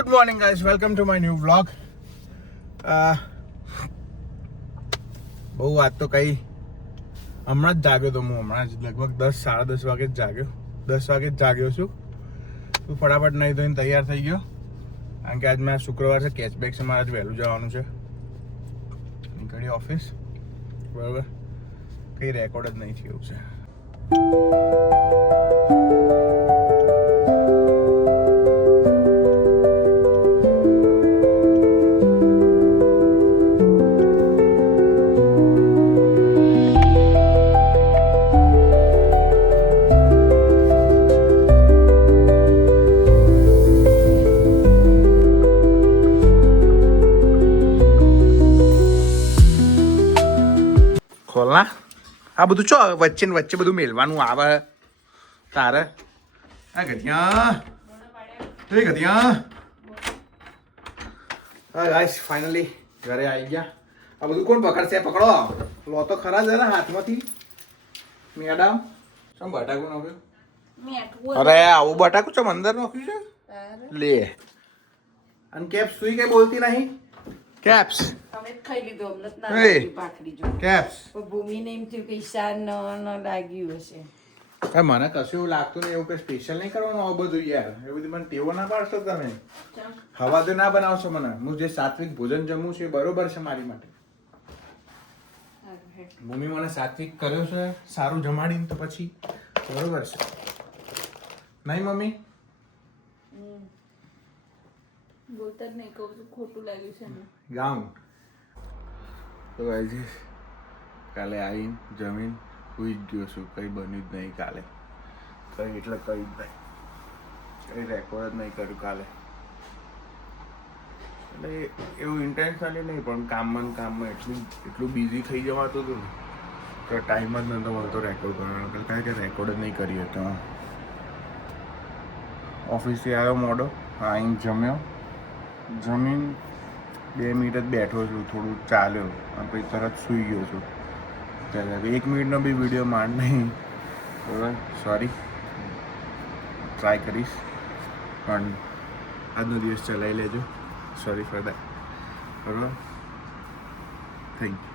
Good morning guys, welcome to my new vlog. બહુ વાત તો કઈ હમણાં જ જાગ્યો તો હું લગભગ 10-10:30 વાગે જ જાગ્યો. 10 વાગે જ જાગ્યો છું. તું ફટાફટ નહીં ધોઈને તૈયાર થઈ ગયો, કારણ કે આજ મારા શુક્રવાર છે, કેચબેક છે, મારે આજ વહેલું જવાનું છે. નીકળી ઓફિસ, બરાબર. કંઈ રેકોર્ડ જ નહીં થયું છે. ખોલના આ બધું ચો વચ્ચે ને વચ્ચે બધું મેલવાનું આવે તારે. આ ગધ્યા ગાઈસ, ફાઇનલી ઘરે આવી ગયા. આ બધું કોણ પકડશે? પકડો, લો તો ખરા જરા હાથમાંથી. મેડમ ચમ બટાકું નાખ્યું? અરે આવું બટાકું ચમ અંદર નાખ્યું છે? લે. અને કેપ્સ સુઈ કઈ બોલતી નહીં? કેપ્સ ખાઈ લીધો કેપ્સ. ભૂમિને એમ થયું કે ઈશાન ન લાગ્યું હશે. મને કશું એવું લાગતું નહીં. એવું કઈ સ્પેશિયલ નહીં કરવાનું આવું બધું યાર. એવું બધી મને ટેવો ના પાડશો તમે. હવા તો ના બનાવશો મને. હું જે સાત્વિક ભોજન જમું છું એ બરોબર છે મારી માટે. ભૂમિ મને સાત્વિક કર્યો છે, સારું જમાડીને, તો પછી બરોબર છે નહીં મમ્મી? બોલતા જ નહીં, કહું છું ખોટું લાગ્યું છે ને. ગાઉન તો ગાઈસ, કાલે આવીને જમીન સુઈ જ ગયો છું. કંઈ બન્યું જ નહીં કાલે. કંઈ એટલે કંઈ જ નહીં. કંઈ રેકોર્ડ જ નહીં કર્યું કાલે. એટલે એવું ઇન્ટેન્શનલી નહીં, પણ કામમાં એટલું બિઝી થઈ જવાતું હતું ને તો ટાઈમ જ નહોતો મળતો રેકોર્ડ કરવાનો. કારણ કે રેકોર્ડ જ નહીં કરી હતો. ઓફિસથી આવ્યો મોડો, આવીને જમ્યો. જમીન 2 મિનિટ જ બેઠો છું, થોડું ચાલ્યો અને પછી તરત સૂઈ ગયો છું. ત્યારે 1 મિનિટનો બી વિડીયો માંડ નહીં. બરાબર, સોરી. ટ્રાય કરીશ, પણ આજનો દિવસ ચલાવી લેજો. Sorry for that. બરાબર, થેન્ક યુ.